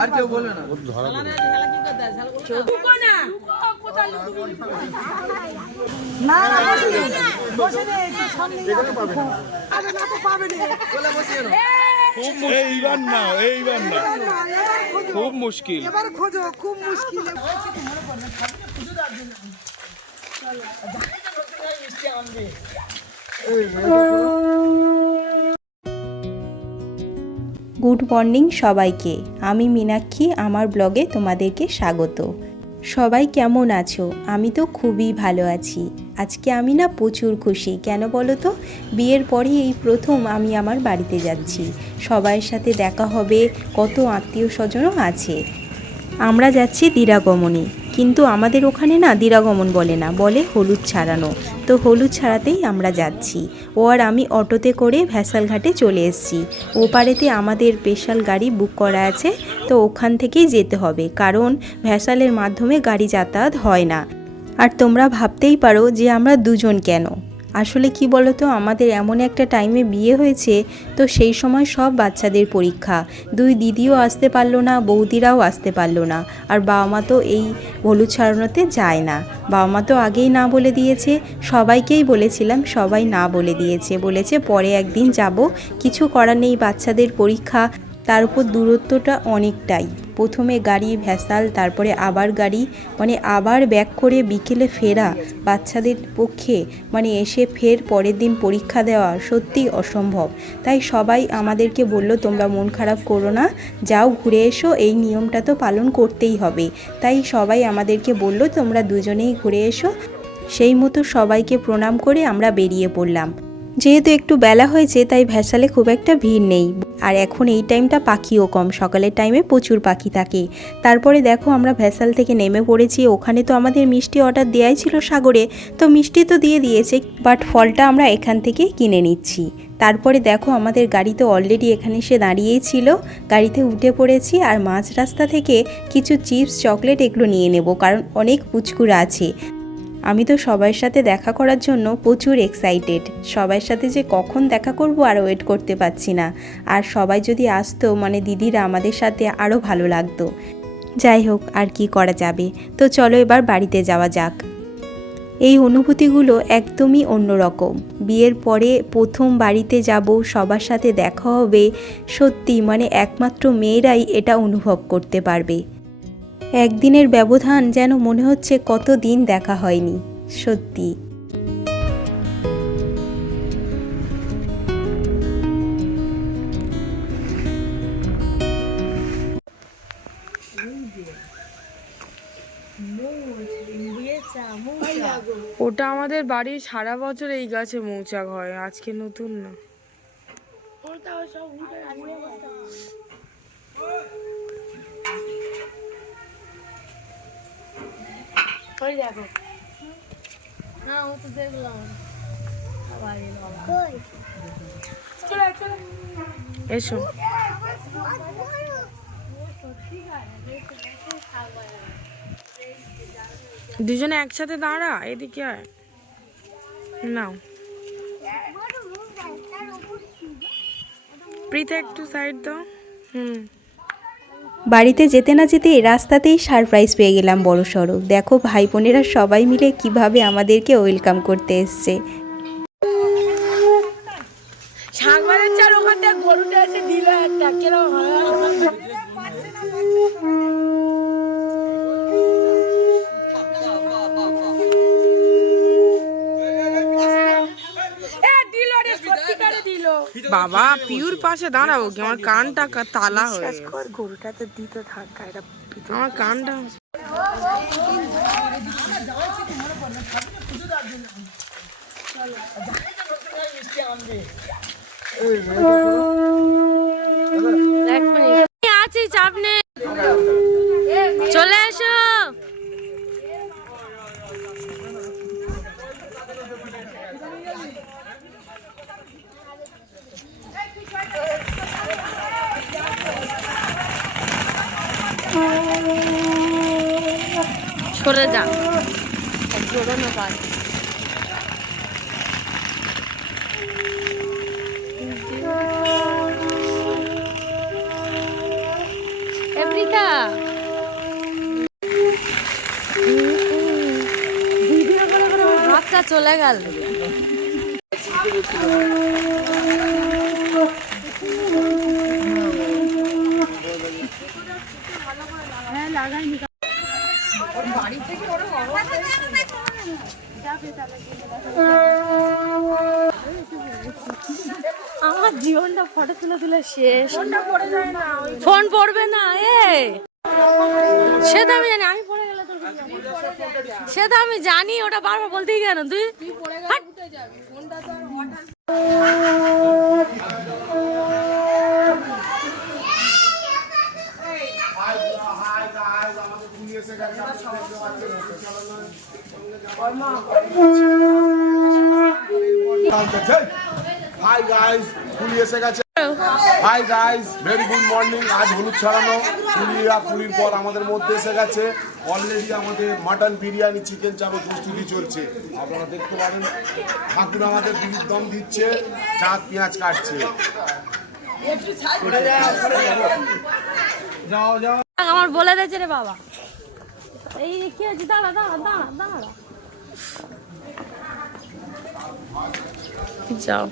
আর কেউ বলে না। না না বসে নে বসে নে একটু সামনে আরে না তো পাবে না। বলে বসিয়ে নাও। এইবার না এইবার না। খুব মুশকিল। এবার খোঁজো খুব মুশকিল। গুড মর্নিং সবাইকে। আমি মীনাক্ষী, আমার ব্লগে তোমাদেরকে স্বাগত। সবাই কেমন আছো? আমি তো খুবই ভালো আছি। আজকে আমি না প্রচুর খুশি। কেন বলো তো? বিয়ের পরে এই প্রথম আমি আমার বাড়িতে যাচ্ছি। সবাইয়ের সাথে দেখা হবে, কত আত্মীয় স্বজনও আছে। আমরা যাচ্ছি দিরাগমনে। কিন্তু আমাদের ওখানে না দিরাগমন বলে না, বলে হলুদ ছাড়ানো। তো হলুদ ছাড়াতেই আমরা যাচ্ছি। ও আর আমি অটোতে করে ভ্যাসালঘাটে চলে এসেছি। পারেতে আমাদের স্পেশাল গাড়ি বুক করা আছে, তো ওখান থেকেই যেতে হবে। কারণ ভ্যাসালের মাধ্যমে গাড়ি যাতায়াত হয় না। আর তোমরা ভাবতেই পারো যে আমরা দুজন কেন। আসলে কি বলো তো আমাদের এমন একটা টাইমে বিয়ে হয়েছে, তো সেই সময় সব বাচ্চাদের পরীক্ষা। দুই দিদিও আসতে পারল না, বৌদিরাও আসতে পারল না। আর বাবা মা তো এই হলুদ ছাড়ানোতে যায় না। বাবা মা তো আগেই না বলে দিয়েছে, সবাইকেই বলেছিলাম, সবাই না বলে দিয়েছে। বলেছে, পরে একদিন যাব, কিছু করার নেই, বাচ্চাদের পরীক্ষা। তার উপর দূরত্বটা অনেকটাই। প্রথমে গাড়ি ভ্যাসাল তারপরে আবার গাড়ি মানে আবার ব্যাক করে বিকেলে ফেরা বাচ্চাদের পক্ষে মানে এসে ফের পরের দিন পরীক্ষা দেওয়া সত্যি অসম্ভব। তাই সবাই আমাদেরকে বলল, তোমরা মন খারাপ করো না, যাও ঘুরে এসো, এই নিয়মটা তো পালন করতেই হবে। তাই সবাই আমাদেরকে বলল, তোমরা দুজনেই ঘুরে এসো। সেই মতো সবাইকে প্রণাম করে আমরা বেরিয়ে পড়লাম। যেহেতু একটু বেলা হয়েছে, তাই ভ্যাসালে খুব একটা ভিড় নেই। আর এখন এই টাইমটা পাখিও কম, সকালের টাইমে প্রচুর পাখি থাকে। তারপরে দেখো আমরা ভ্যাসাল থেকে নেমে পড়েছি, ওখানে তো আমাদের মিষ্টি অর্ডার দেওয়াই ছিল সাগরে, তো মিষ্টি তো দিয়ে দিয়েছে, বাট ফলটা আমরা এখান থেকে কিনে নিচ্ছি। তারপরে দেখো আমাদের গাড়ি তো অলরেডি এখানে এসে দাঁড়িয়েই ছিল, গাড়িতে উঠে পড়েছি আর মাঝ রাস্তা থেকে কিছু চিপস, চকলেট এগুলো নিয়ে নেব, কারণ অনেক পুচকুরা আছে। আমি তো সবার সাথে দেখা করার জন্য প্রচুর এক্সাইটেড সবার সাথে যে কখন দেখা করব আর ওয়েট করতে পারছি না। আর সবাই যদি আসতো মানে দিদিরা আমাদের সাথে আরও ভালো লাগতো। যাই হোক, আর কি করা যাবে? তো চলো এবার বাড়িতে যাওয়া যাক। এই অনুভূতিগুলো একদমই অন্যরকম। বিয়ের পরে প্রথম বাড়িতে যাব, সবার সাথে দেখা হবে, সত্যি মানে একমাত্র মেয়েরাই এটা অনুভব করতে পারবে। একদিনের ব্যবধান যেন মনে হচ্ছে কত দিন দেখা হয়নি সত্যি। ওটা আমাদের বাড়ির সারা বছর এই গাছে মৌচাক হয় আজকে নতুন না। এসো। দুজনে একসাথে দাঁড়া এদিকে আয়। নাও। প্রীতা একটু সাইড দাও। হুম। বাড়িতে যেতে না যেতে রাস্তাতেই সারপ্রাইজ পেয়ে গেলাম বড় সড়ো দেখো ভাই বোনেরা সবাই মিলে কীভাবে আমাদেরকে ওয়েলকাম করতে এসছে। বাবা পিউর পাশে দাঁড়াবো কি আমার কানটা কা- তালা হয়ে গেছে। গরুটা তো দিত থাকা এটা আমার কানটা আছি চাপ নেই চলে এসো সরে যা। জোরানো কাজ এভরিথিং যা ভিডিও করে করে আমার হাতটা চলে গেল। আমার জীবনটা ফটো তুলে তুলে শেষ। ফোন পড়বে না এ সে তো আমি জানি আমি পড়ে গেলে তোর সে তো আমি জানি ওটা বারবার বলতেই কেন তুই হাট। হাই গাইস ফুলি এসে গেছে। Hi guys very good morning আজ হলুদ ছড়ানো। ফুলিয়া ফুলির পর আমাদের মধ্যে এসে গেছে। অলরেডি আমাদের মাটন বিরিয়ানি চিকেন চাপের প্রস্তুতি চলছে। আপনারা দেখতে পারেন, ঠাকুর আমাদের বিড়ির দম দিচ্ছে চাঁদ পেঁয়াজ কাটছে। আমার বলে দিয়েছে রে বাবা। এই কি হয়েছে দাঁড়া দাঁড়া দাঁড়া দাঁড়া যাও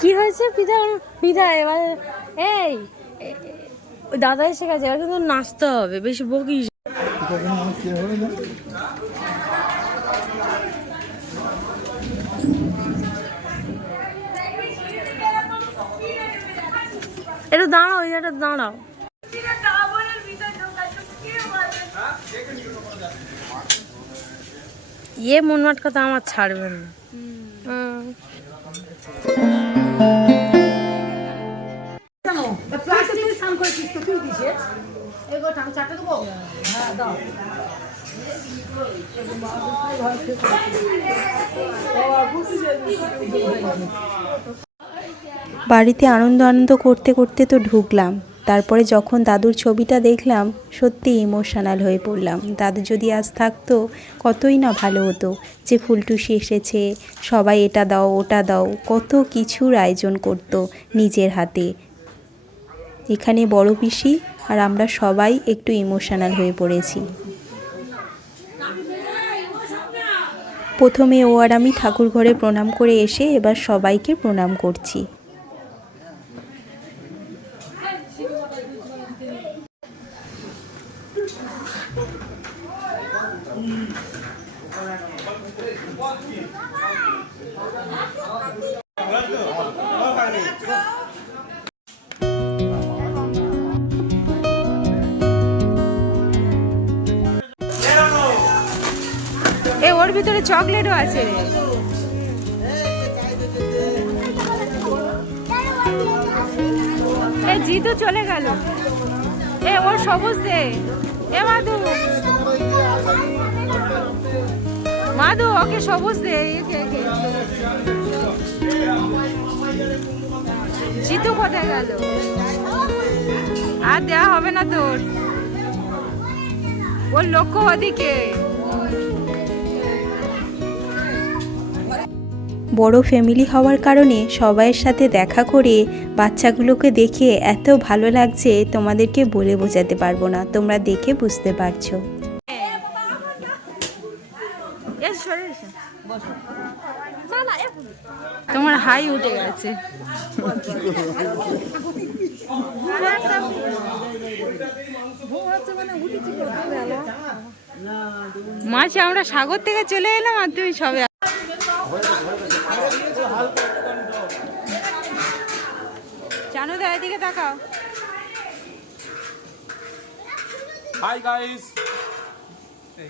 কি হয়েছে? পিঠা পিঠা এবার, এই দাদা এসে গেছে, এবার কিন্তু নাচতে হবে, বেশি বকিস। একটু দাঁড়াও জায়গাটা দাঁড়াও। দিছে মন আমি চারটে আমার হ্যাঁ না। বাড়িতে আনন্দ আনন্দ করতে করতে তো ঢুকলাম। তারপরে যখন দাদুর ছবিটা দেখলাম সত্যি ইমোশনাল হয়ে পড়লাম। দাদু যদি আজ থাকতো, কতই না ভালো হতো যে ফুলটুসি এসেছে, সবাই এটা দাও, ওটা দাও, কত কিছুর আয়োজন করতো নিজের হাতে। এখানে বড় পিসি আর আমরা সবাই একটু ইমোশনাল হয়ে পড়েছি। প্রথমে ও আর আমি ঠাকুর ঘরে প্রণাম করে এসে এবার সবাইকে প্রণাম করছি। ভিতরে চকলেটও আছে। রে এ, জিতু চলে গেল। এ, ওর সবুজ দে। এ, মাধু। মাধু, ওকে সবুজ দে। জিতু কোথায় গেল? আর দেওয়া হবে না তোর। ওর লক্ষ্য ওদিকে। বড় ফ্যামিলি হওয়ার কারণে সবাইয়ের সাথে দেখা করে বাচ্চাগুলোকে দেখে এত ভালো লাগছে তোমাদেরকে বলে বোঝাতে পারব না। তোমরা দেখে বুঝতে পারছ। তোমার হাই উঠে গেছে। মাছ আমরা সাগর থেকে চলে এলাম আর তুমি সবে জানো দা এদিকে তাকাও। হাই গাইস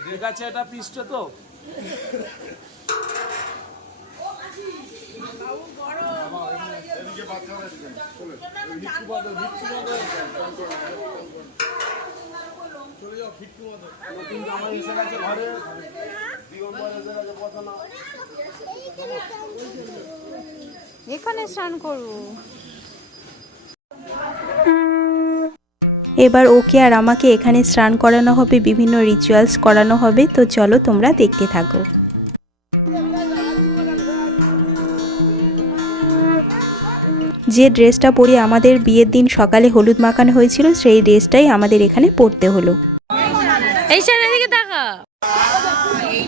ঠিক আছে এটা পিসটা তো? নতুন জামাই এসে গেছে ঘরে দিগম্বর এসে গেছে কথা না এখানে স্নান করব। এবার ওকে আর আমাকে এখানে স্নান করানো হবে বিভিন্ন রিচুয়ালস করানো হবে তো চলো তোমরা দেখতে থাকো। যে ড্রেসটা পরে আমাদের বিয়ের দিন সকালে হলুদ মাখানো হয়েছিল সেই ড্রেসটাই আমাদের এখানে পরতে হলো। এই সাইড দিকে দেখা এই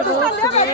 দেখি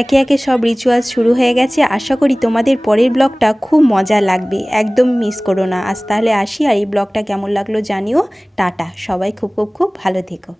একে একে সব রিচুয়াল শুরু হয়ে গেছে। আশা করি তোমাদের পরের ব্লগটা খুব মজা লাগবে। একদম মিস করো না। আজ তাহলে আসি, আর এই ব্লগটা কেমন লাগল জানিও। টাটা। সবাই খুব খুব খুব ভালো থেকো।